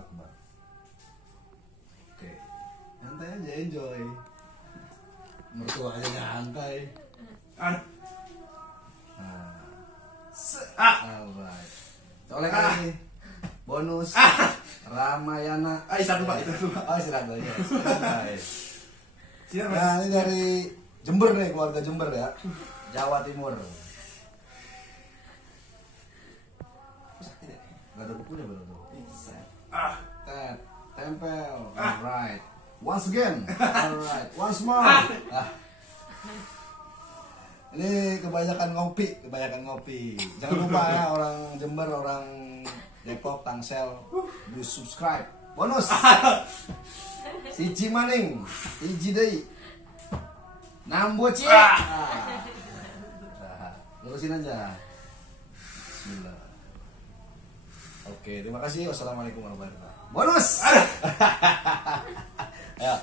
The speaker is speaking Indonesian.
Akbar. Oke, nyantai aja, enjoy. Mertuanya nyantai. Nah, alright. Colek lagi. Bonus. Ramayana. Istirahat Pak, istirahat Pak. Oh, istirahat dulu ya. Nah, ini dari Jember nih, keluarga Jember ya. Jawa Timur. Gak ada bukunya baru tuh. Tempel. Alright. Once again. Alright. Once more. Ini kebanyakan ngopi. Jangan lupa ya, orang Jember, orang Depok, Tangsel, di subscribe. Bonus. Siji maning, hiji deui. Nambo cie. Lurusin aja. Bismillah. Oke, terima kasih. Wassalamualaikum warahmatullahi wabarakatuh. Bonus. Ayo.